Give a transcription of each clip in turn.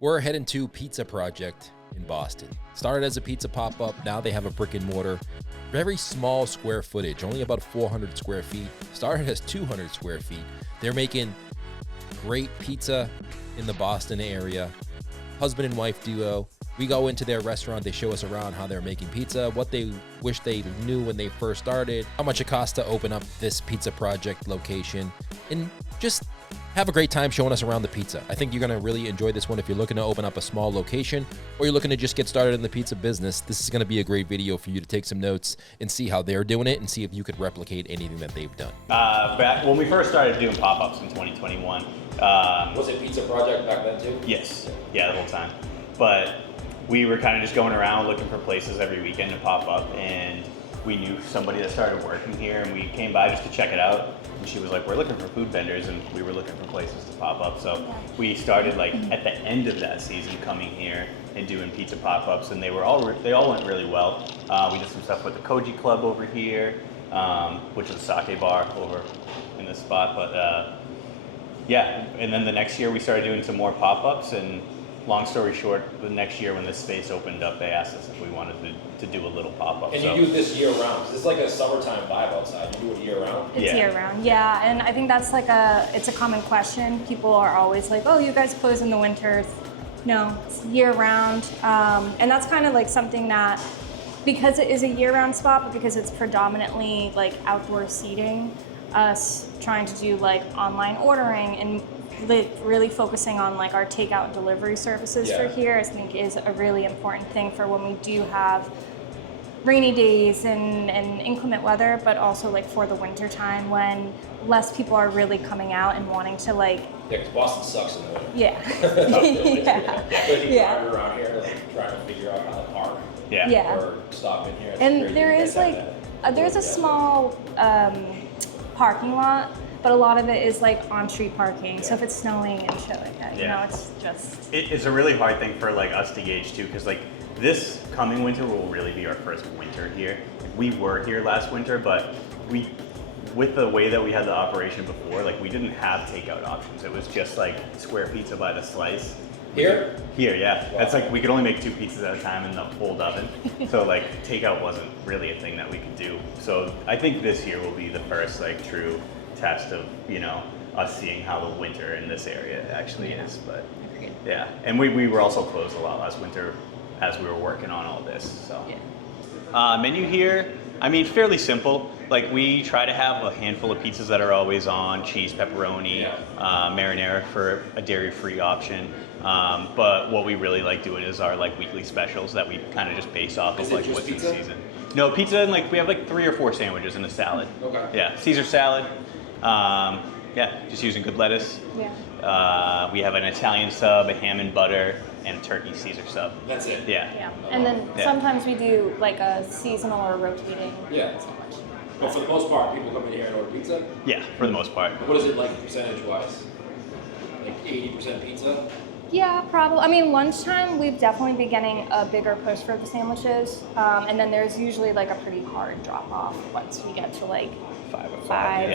We're heading to Pizza Project in Boston. Started as a pizza pop-up, now they have a brick and mortar. Very small square footage, only about 400 square feet. Started as 200 square feet. They're making great pizza in the Boston area. Husband and wife duo. We go into their restaurant, they show us around how they're making pizza, what they wish they knew when they first started, how much it costs to open up this Pizza Project location, and just have a great time showing us around the pizza. I think you're going to really enjoy this one if you're looking to open up a small location or you're looking to just get started in the pizza business. This is going to be a great video for you to take some notes and see how they're doing it and see if you could replicate anything that they've done. Back when we first started doing pop-ups in 2021. Was it Pizza Project back then too? Yes. Yeah, the whole time. But we were kind of just going around looking for places every weekend to pop up, and we knew somebody that started working here, and we came by just to check it out. And she was like, we're looking for food vendors, and we were looking for places to pop up. So we started like at the end of that season coming here and doing pizza pop-ups, and they all went really well. We did some stuff with the Koji Club over here, which is a sake bar over in this spot. But yeah, and then the next year we started doing some more pop-ups, and long story short, the next year when this space opened up, they asked us if we wanted to do a little pop-up. And you do this year-round. This is like a summertime vibe outside. You do it year-round? It's year-round, yeah. And I think that's like it's a common question. People are always like, oh, you guys close in the winters. No, it's year-round. And that's kind of like something that, because it is a year-round spot, but because it's predominantly like outdoor seating, us trying to do like online ordering and really focusing on like our takeout and delivery services for here, I think is a really important thing for when we do have rainy days and inclement weather, but also like for the winter time when less people are really coming out and wanting to like. Yeah, because Boston sucks in the winter. Yeah. Yeah. Drive around here, like trying to figure out how to park. Yeah. Or stop in here. It's and crazy. there is like there's a small parking lot. But a lot of it is like on-street parking. Yeah. So if it's snowing and shit like that, you know, it's just. It's a really hard thing for like us to gauge too, because like this coming winter will really be our first winter here. We were here last winter, but with the way that we had the operation before, like we didn't have takeout options. It was just like square pizza by the slice. Here? Here, yeah. Wow. That's like, we could only make 2 pizzas at a time in the old oven. So like takeout wasn't really a thing that we could do. So I think this year will be the first like true test of, you know, us seeing how the winter in this area actually is. But yeah, and we were also closed a lot last winter as we were working on all this. So menu here, I mean, fairly simple. Like we try to have a handful of pizzas that are always on: cheese, pepperoni, marinara for a dairy-free option. But what we really like doing is our like weekly specials that we kind of just base off of like what's in season. No, pizza, and like we have like 3 or 4 sandwiches and a salad. Okay. Yeah, Caesar salad. Yeah, just using good lettuce. Yeah. We have an Italian sub, a ham and butter, and a turkey Caesar sub. That's it. Yeah. And then sometimes we do like a seasonal or rotating. Yeah. But for the most part, people come in here and order pizza? Yeah, for the most part. What is it like percentage-wise? Like 80% pizza? Yeah, probably. I mean, lunchtime, we've definitely been getting a bigger push for the sandwiches. And then there's usually like a pretty hard drop-off once we get to like 5 o'clock. 5.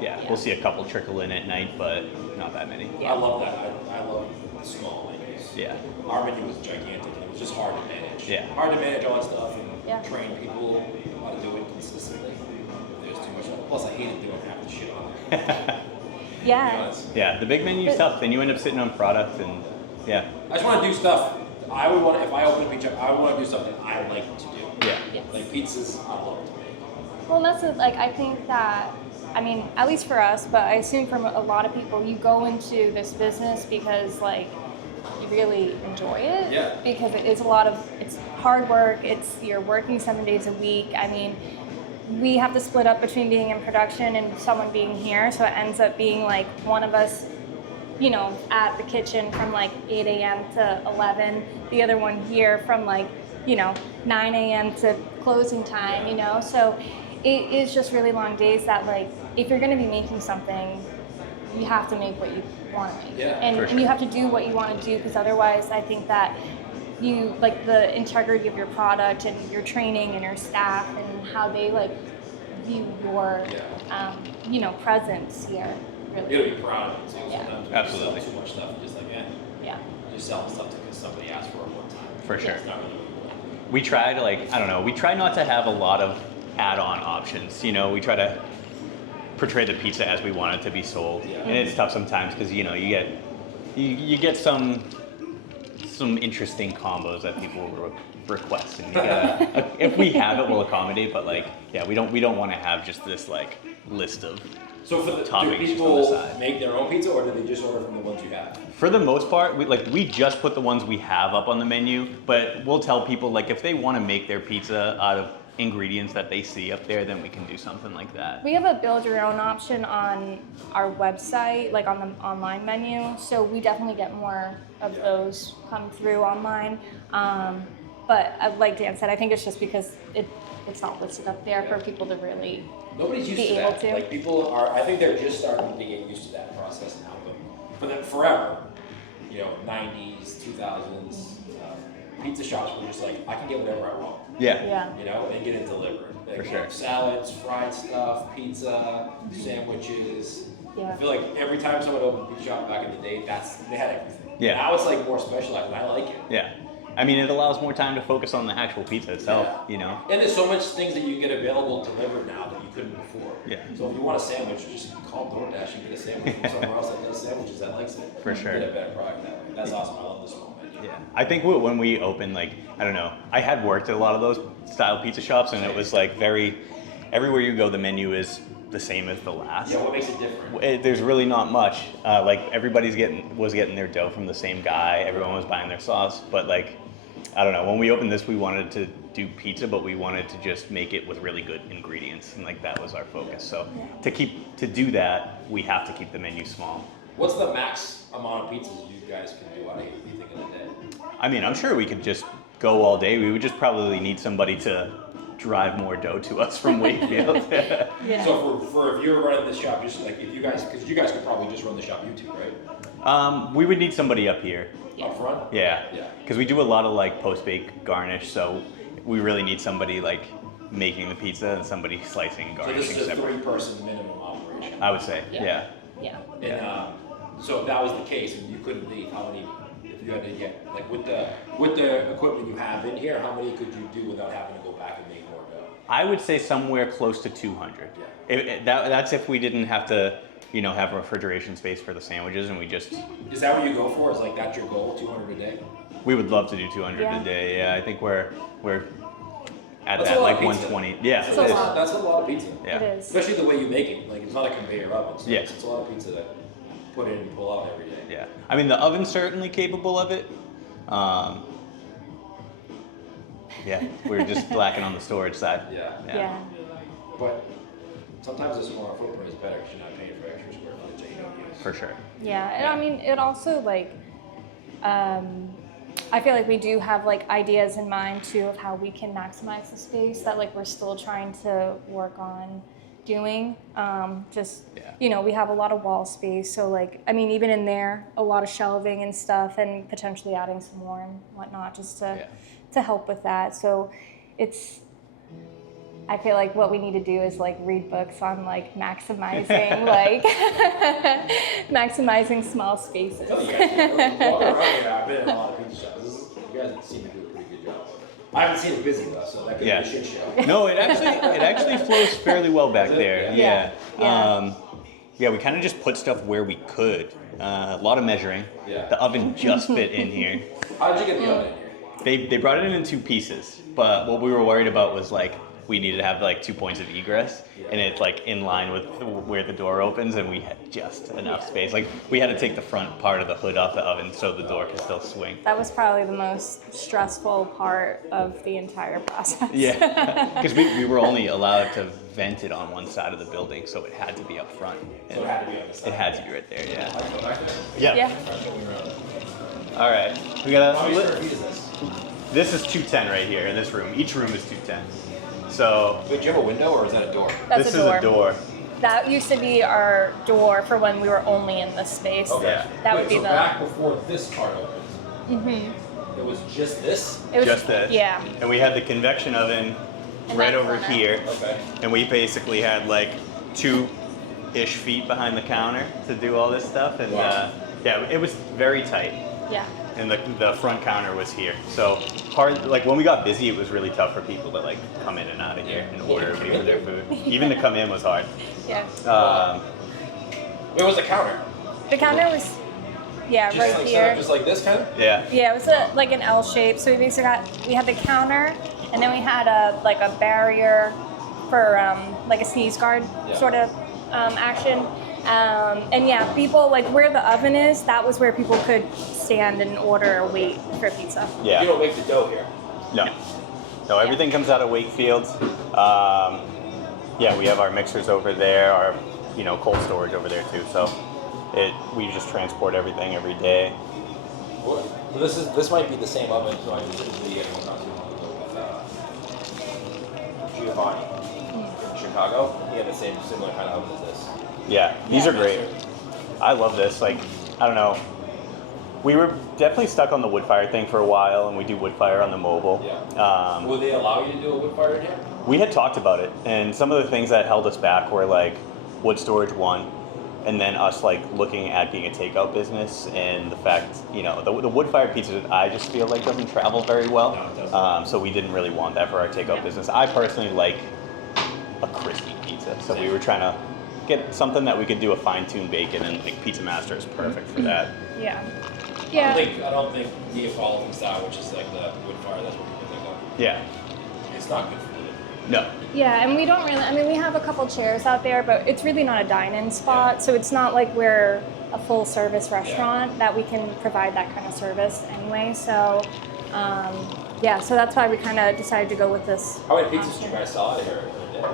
Yeah, we'll see a couple trickle in at night, but not that many. I love that. I love small menus. Yeah. Our menu was gigantic, and it was just hard to manage. Yeah. Hard to manage all that stuff and train people how to do it consistently. There's too much. Plus, I hated doing half the shit on it. Yeah, the big menu's tough. Then you end up sitting on product, and I just want to do stuff. If I open a pizza, I would want to do something I like to do. Yeah. Like pizzas, I love to make. Well, that's like, I think that, I mean, at least for us, but I assume for a lot of people, you go into this business because like you really enjoy it. Yeah. Because it is it's hard work. You're working 7 days a week. I mean, we have to split up between being in production and someone being here, so it ends up being like one of us, you know, at the kitchen from like 8 a.m. to 11, the other one here from like, you know, 9 a.m. to closing time, you know, so it is just really long days that like, if you're gonna be making something, you have to make what you wanna make. And you have to do what you wanna do, because otherwise I think that you, like the integrity of your product and your training and your staff and how they like view your, you know, presence here. Really. You gotta be proud of it too. Yeah. Sometimes Absolutely. too much stuff, just like, yeah. just selling stuff because somebody asked for it one time. For sure. It's not really We try to I don't know, we try not to have a lot of add-on options. You know, we try to portray the pizza as we want it to be sold. Yeah. And it's tough sometimes because, you know, you get some interesting combos that people request, and you gotta, if we have it, we'll accommodate. But like, yeah, we don't want to have just this like list of So do toppings just on the people side. make their own pizza, or do they just order from the ones you have? For the most part, we just put the ones we have up on the menu, but we'll tell people like if they want to make their pizza out of ingredients that they see up there, then we can do something like that. We have a build your own option on our website, like on the online menu. So we definitely get more of those come through online. But like Dan said, I think it's just because it's not listed up there for people to really Nobody's used be to able that. to. Like people are, I think they're just starting to get used to that process now. But for them forever, you know, 90s, 2000s, pizza shops were just like, I can get whatever I want. Yeah. You know, and get it delivered. They For can sure. have salads, fried stuff, pizza, sandwiches. Yeah. I feel like every time someone opened a pizza shop back in the day, they had everything. Yeah. Now it's like more specialized, and I like it. Yeah. I mean, it allows more time to focus on the actual pizza itself, Yeah. you know? And there's so much things that you get available delivered now that you couldn't before. Yeah. So if you want a sandwich, just call DoorDash and get a sandwich from somewhere else that does sandwiches that likes it. For sure. Get a better product that way. That's awesome. I love this one. Yeah. I think when we opened, like, I don't know, I had worked at a lot of those style pizza shops, and it was like everywhere you go, the menu is the same as the last. Yeah, what makes it different? There's really not much. Like everybody's was getting their dough from the same guy. Everyone was buying their sauce, but like, I don't know. When we opened this, we wanted to do pizza, but we wanted to just make it with really good ingredients, and like that was our focus. So to do that, we have to keep the menu small. What's the max amount of pizzas you guys can do out of here, you think, in a day? I mean, I'm sure we could just go all day. We would just probably need somebody to drive more dough to us from Wakefield. Yeah. So if you're running this shop, just like if you guys, because you guys could probably just run the shop YouTube, right? We would need somebody up here. Up front? Yeah. Yeah. Because we do a lot of like post-bake garnish, so we really need somebody like making the pizza and somebody slicing and So garnishing this is a separate. 3-person minimum operation. I would say, yeah. Yeah. And so if that was the case and you couldn't leave, how many, if you had to get, like with the equipment you have in here, how many could you do without having to go back and make more dough? I would say somewhere close to 200. Yeah. That's if we didn't have to, you know, have refrigeration space for the sandwiches, and we just, Is that what you go for? Is like that's your goal, 200 a day? we would love to do 200 Yeah. a day. Yeah, I think we're at That's a that lot like of pizza. 120. Yeah, That's it a is. lot. That's a lot of pizza. Yeah. It is. Especially the way you make it. Like it's not a conveyor oven. So Yeah. it's a lot of pizza to put in and pull out every day. Yeah, I mean the oven's certainly capable of it. Yeah, we're just lacking on the storage side. Yeah. But sometimes a smaller footprint is better because you're not paying for extra square footage that you don't use. For sure. Yeah, and I mean, it also like, I feel like we do have like ideas in mind too of how we can maximize the space that like we're still trying to work on doing. You know, we have a lot of wall space, so like, I mean, even in there, a lot of shelving and stuff, and potentially adding some more and whatnot just to help with that. So it's. I feel like what we need to do is like read books on like maximizing maximizing small spaces. Oh, you guys, walking around here, I've been in a lot of pizza shops. You guys seem to do a pretty good job. I haven't seen it busy though, so that could be a shit show. No, it actually flows fairly well back there. Yeah. Yeah, we kind of just put stuff where we could. A lot of measuring. Yeah. The oven just fit in here. How did you get the oven in here? They brought it in 2 pieces, but what we were worried about was like we needed to have like 2 points of egress, and it's like in line with where the door opens, and we had just enough space. Like we had to take the front part of the hood off the oven so the door could still swing. That was probably the most stressful part of the entire process. Yeah, because we were only allowed to vent it on one side of the building, so it had to be up front. So it had to be on the side. It had to be right there, yeah. Let's go back there. Yeah. All right, we How got many square feet is this? This is 210 right here in this room. Each room is 210. So Wait, do you have a window or is that a door? That's this a door. is a door. That used to be our door for when we were only in this space. Yeah. That would be so the. back before this part opened, it was just this? It was, Just this. Yeah. And we had the convection oven In right that over corner. here. Okay. And we basically had like 2-ish feet behind the counter to do all this stuff. And Wow. yeah, it was very tight. Yeah. and the front counter was here. So like when we got busy, it was really tough for people to like come in and out of here and order and pay for their food. Even to come in was hard. Yeah. Where was the counter? The counter was, yeah, Just right like, here. just like this kind of? Yeah. Yeah, it was like an L shape. So we had the counter, and then we had a barrier for like a sneeze guard sort of action. And yeah, people like where the oven is, that was where people could stand and order or wait for pizza. Yeah. You don't make the dough here. No, everything comes out of Wakefield. Yeah, we have our mixers over there, our cold storage over there too. So we just transport everything every day. Well, this might be the same oven, so I just did a video not too long ago with Giovanni in Chicago. He had the similar kind of oven as this. Yeah, these are great. I love this. Like, I don't know. We were definitely stuck on the wood fire thing for a while, and we do wood fire on the mobile. Yeah. Will they allow you to do a wood fire in here? We had talked about it, and some of the things that held us back were like wood storage one, and then us like looking at being a takeout business, and the fact the wood fire pizza I just feel like doesn't travel very well. No, it doesn't. So we didn't really want that for our takeout business. I personally like a crispy pizza, so we were trying to get something that we could do a fine-tuned bacon, and like Pizza Master is perfect for that. Yeah. Yeah. I don't think Neapolitan style, which is like the wood fire, that's what people think of. Yeah. It's not good for you. No. Yeah, and we don't really, I mean, we have a couple chairs out there, but it's really not a dine-in spot, so it's not like we're a full-service restaurant that we can provide that kind of service anyway. So, so that's why we kind of decided to go with this. How many pizzas do you guys sell out of here in a day?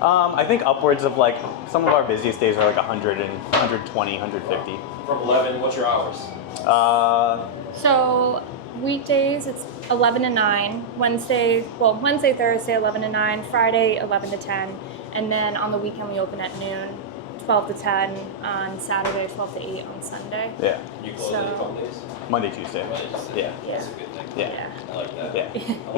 I think upwards of like, some of our busiest days are like 100 and 120, 150. From 11, what's your hours? So weekdays it's 11 to 9, Wednesday, Thursday 11 to 9, Friday 11 to 10, and then on the weekend we open at noon, 12 to 10 on Saturday, 12 to 8 on Sunday. Yeah. You close in a couple days? Monday, Tuesday. Yeah. That's a good thing. Yeah. I like that. Yeah.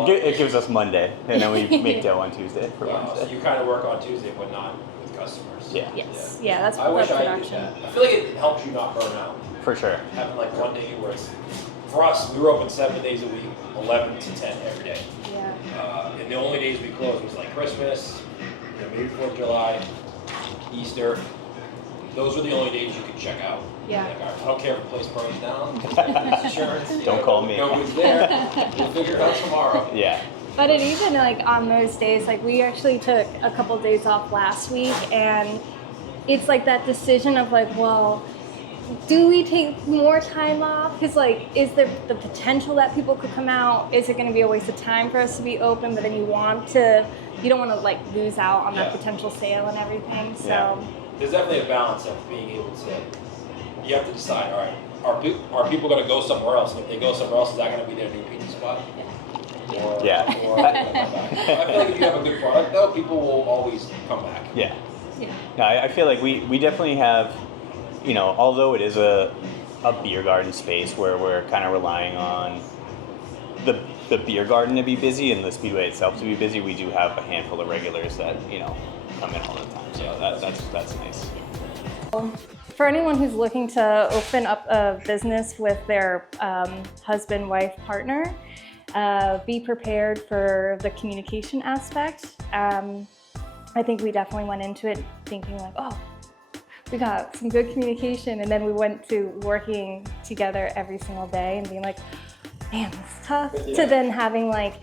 It gives us Monday, and then we make dough on Tuesday for Wow, so Wednesday. you kind of work on Tuesday, but not with customers. Yeah. Yes. Yeah, that's I wish I did production. that. I feel like it helps you not burn out. For sure. Having like one day where it's, for us, we were open 7 days a week, 11 to 10 every day. Yeah. And the only days we closed was like Christmas, maybe 4th of July, Easter. Those were the only days you could check out. Yeah. Like, I don't care if the place burns down, it's insurance. Don't call me. Nobody's there. We'll figure it out tomorrow. Yeah. But it even like on those days, like we actually took a couple days off last week, and it's like that decision of like, well, do we take more time off? Because like, is there the potential that people could come out? Is it going to be a waste of time for us to be open? But then you don't want to like lose out on that potential sale and everything. So there's definitely a balance of being able to. You have to decide. All right, are people going to go somewhere else? And if they go somewhere else, is that going to be their new pizza spot? Or I feel like if you have a good product, though, people will always come back. Yeah. Yeah. No, I feel like we definitely have, although it is a beer garden space where we're kind of relying on the beer garden to be busy and the Speedway itself to be busy, we do have a handful of regulars that, come in all the time. So that's nice. For anyone who's looking to open up a business with their husband, wife, partner, be prepared for the communication aspect. I think we definitely went into it thinking like, oh, we got some good communication, and then we went to working together every single day and being like, man, it's tough. To then having like,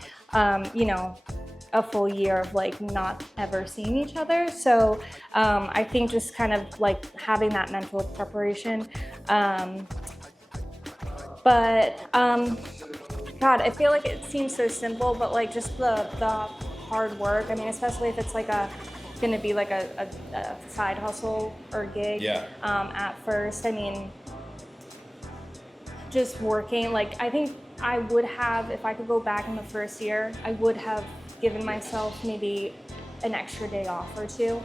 a full year of like not ever seeing each other. So I think just kind of like having that mental preparation. God, I feel like it seems so simple, but like just the hard work. I mean, especially if it's like gonna be like a side hustle or gig at first. I mean, just working, like I think I would have, if I could go back in the first year, I would have given myself maybe an extra day off or two.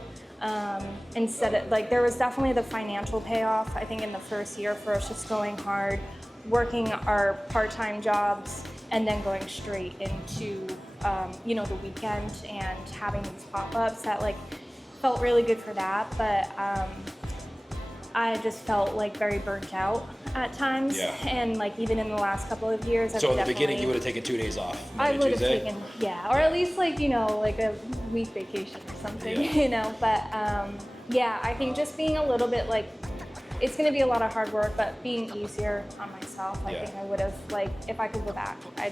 Instead of, like, there was definitely the financial payoff, I think, in the first year for us just going hard, working our part-time jobs, and then going straight into, the weekend and having these pop-ups that, like, felt really good for that. But I just felt like very burnt out at times. Yeah. And like even in the last couple of years, So in the beginning, you would have taken 2 days off. I Monday, would have Tuesday? taken, yeah, or at least like, you know, like a week vacation or something, Yeah. you know, but yeah, I think just being a little bit like, it's going to be a lot of hard work, but being easier on myself, I Yeah. think I would have, like, if I could go back, I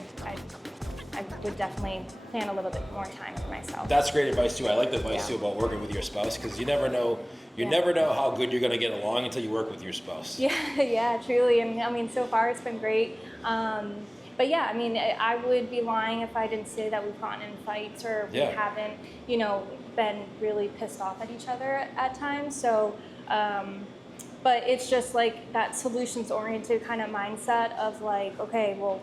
would definitely plan a little bit more time for myself. That's great advice too. I like the advice Yeah. too about working with your spouse, because you never know. You never know how good you're going to get along until you work with your spouse. Yeah, yeah, truly. And I mean, so far it's been great. But yeah, I mean, I would be lying if I didn't say that we've gotten in fights or we Yeah. haven't, you know, been really pissed off at each other at times. So, but it's just like that solutions-oriented kind of mindset of like, okay, well,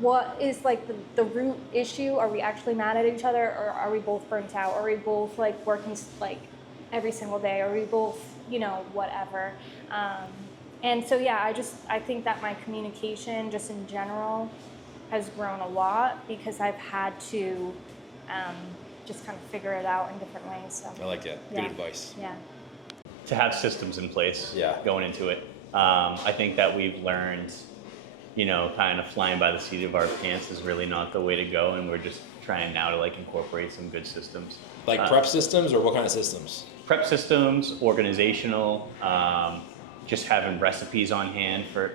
what is like the root issue? Are we actually mad at each other, or are we both burnt out? Are we both like working like every single day? Are we both, you know, whatever? And so, yeah, I think that my communication just in general has grown a lot because I've had to just kind of figure it out in different ways. So, I like that. Good yeah. advice. Yeah. To have systems in place Yeah. going into it. I think that we've learned, you know, kind of flying by the seat of our pants is really not the way to go, and we're just trying now to like incorporate some good systems. Like prep systems, or what kind of systems? Prep systems, organizational, just having recipes on hand for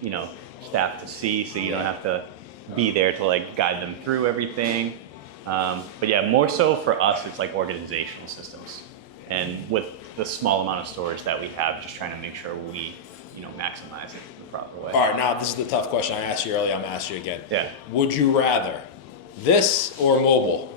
you know, staff to see, so you don't have to be there to like guide them through everything. But yeah, more so for us, it's like organizational systems, and with the small amount of storage that we have, just trying to make sure we, you know, maximize it the proper way. All right, now this is the tough question. I asked you earlier. I'm gonna ask you again. Yeah. Would you rather this or mobile?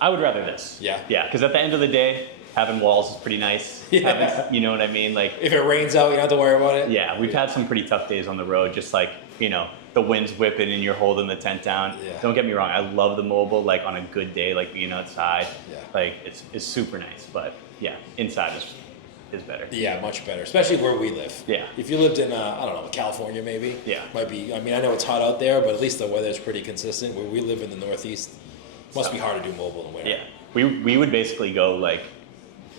I would rather this. Yeah. Yeah, because at the end of the day, having walls is pretty nice. Yeah. Having, you know what I mean? Like, If it rains out, you don't have to worry about it. yeah, we've had some pretty tough days on the road, just like, you know, the wind's whipping and you're holding the tent down. Yeah. Don't get me wrong, I love the mobile, like on a good day, like being outside. Yeah. Like, it's super nice, but yeah, inside is better. Yeah, much better, especially where we live. Yeah. If you lived in, I don't know, California maybe. Yeah. Might be. I mean, I know it's hot out there, but at least the weather's pretty consistent. Where we live in the Northeast, must be hard to do mobile in the winter. Yeah, we would basically go like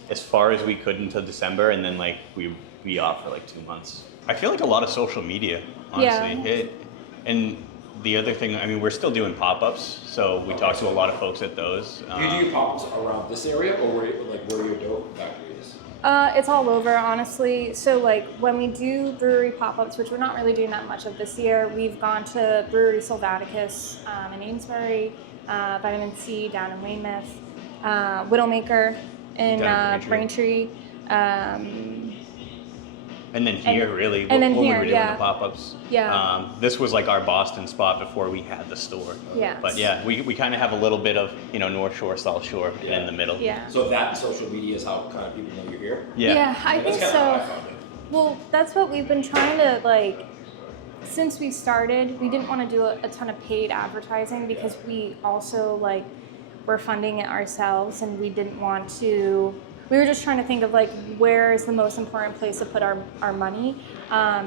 as far as we could until December, and then like we be off for like 2 months. I feel like a lot of social media, honestly. Yeah. And the other thing, I mean, we're still doing pop-ups, so we talk to a lot of folks at those. Do you do your pop-ups around this area, or where your dough factory is? It's all over, honestly. So like when we do brewery pop-ups, which we're not really doing that much of this year, we've gone to Brewery Sylvaticus in Amesbury, Vitamin C down in Weymouth, Widowmaker in Down in Braintree. And then here, really, and then when here, we were doing yeah. the pop-ups. Yeah. This was like our Boston spot before we had the store. Yes. But yeah, we kind of have a little bit of, you know, North Shore, South Shore in the middle. Yeah. So that social media is how kind of people know you're here. Yeah. I That's think kinda how I so. found it. Well, that's what we've been trying to like. Since we started, we didn't want to do a ton of paid advertising because we also like were funding it ourselves, and we didn't want to. We were just trying to think of like where is the most important place to put our money.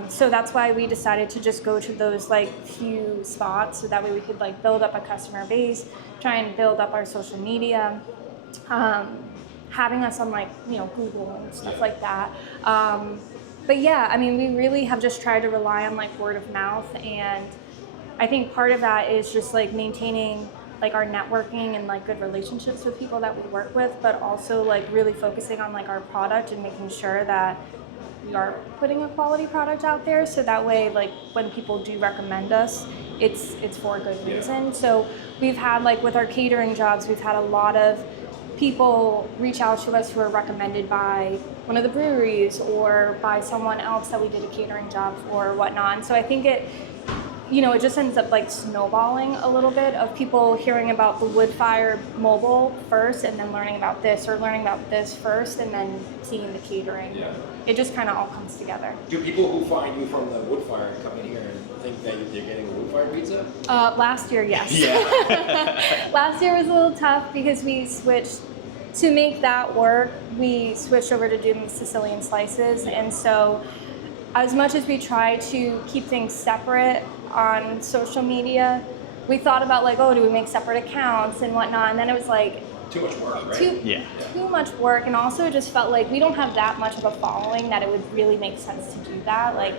So that's why we decided to just go to those like few spots, so that way we could like build up a customer base, try and build up our social media, having us on like, you know, Google and stuff like that. But yeah, I mean, we really have just tried to rely on like word of mouth, and I think part of that is just like maintaining like our networking and like good relationships with people that we work with, but also like really focusing on like our product and making sure that we are putting a quality product out there, so that way like when people do recommend us, it's for a good reason. So we've had like with our catering jobs, we've had a lot of people reach out to us who are recommended by one of the breweries or by someone else that we did a catering job for or whatnot. And so I think it, you know, it just ends up like snowballing a little bit of people hearing about the wood fire mobile first, and then learning about this, or learning about this first, and then seeing the catering. Yeah. It just kind of all comes together. Do people who find you from the wood fire and come in here and think that they're getting a wood fire pizza? Last year, yes. Yeah. Last year was a little tough because we switched to make that work. We switched over to doing Sicilian slices, and so as much as we try to keep things separate on social media, we thought about like, oh, do we make separate accounts and whatnot? And then it was like, Too much work, right? Too much work, and also it just felt like we don't have that much of a following that it would really make sense to do that. Like,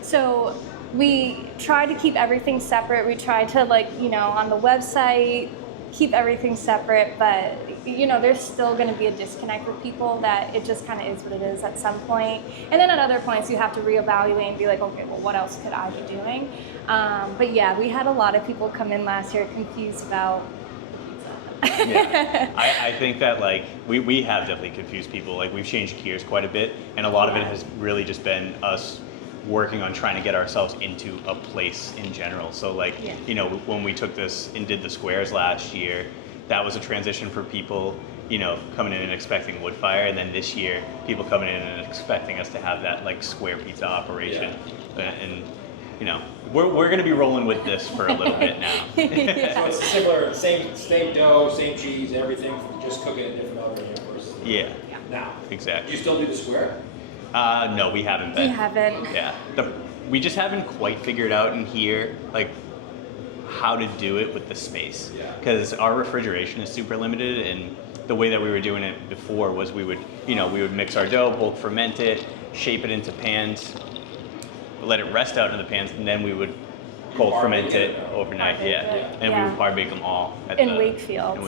so we try to keep everything separate. We try to, like, you know, on the website, keep everything separate, but you know, there's still going to be a disconnect with people that it just kind of is what it is at some point. And then at other points you have to reevaluate and be like, okay, well, what else could I be doing? But yeah, we had a lot of people come in last year confused about pizza. Yeah, I think that, like, we have definitely confused people. Like, we've changed gears quite a bit, and a lot of it has really just been us working on trying to get ourselves into a place in general. So, like, you know, when we took this and did the squares last year, that was a transition for people, you know, coming in and expecting wood fire, and then this year people coming in and expecting us to have that, like, square pizza operation. And you know, we're going to be rolling with this for a little bit now. So it's similar, same dough, same cheese, everything, just cooking in different oven versus now. Exactly. Do you still do the square? No, we haven't been. We haven't. Yeah, we just haven't quite figured out in here, like, how to do it with the space, because our refrigeration is super limited, and the way that we were doing it before was we would mix our dough, bulk ferment it, shape it into pans, let it rest out in the pans, and then we would cold ferment it overnight. And we would par bake them all in Wakefield.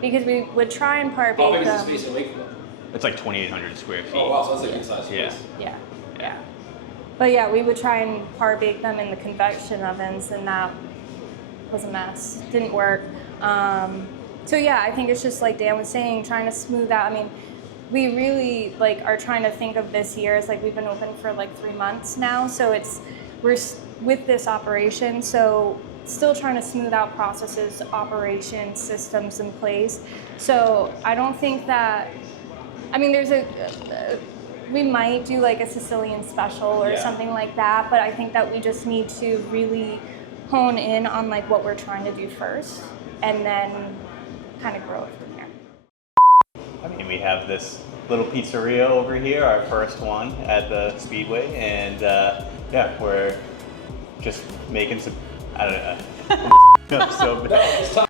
Because we would try and par bake them. How big is the space in Wakefield? It's like 2,800 square feet. Oh wow, so that's a good size space. Yeah. But yeah, we would try and par bake them in the convection ovens, and that was a mess. Didn't work. So yeah, I think it's just like Dan was saying, trying to smooth out. I mean, we really, like, are trying to think of this year as, like, we've been open for like 3 months now, so we're with this operation, so still trying to smooth out processes, operations, systems in place. So I don't think that, I mean, we might do like a Sicilian special or something like that, but I think that we just need to really hone in on, like, what we're trying to do first, and then kind of grow it from there. I mean, we have this little pizzeria over here, our first one at the Speedway, and we're just making some, I don't know.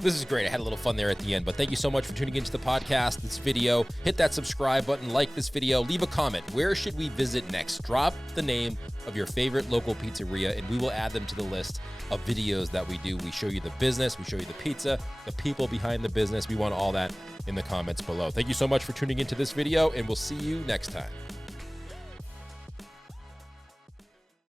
This is great. I had a little fun there at the end, but thank you so much for tuning into the podcast, this video. Hit that subscribe button, like this video, leave a comment. Where should we visit next? Drop the name of your favorite local pizzeria, and we will add them to the list of videos that we do. We show you the business, we show you the pizza, the people behind the business. We want all that in the comments below. Thank you so much for tuning into this video, and we'll see you next time.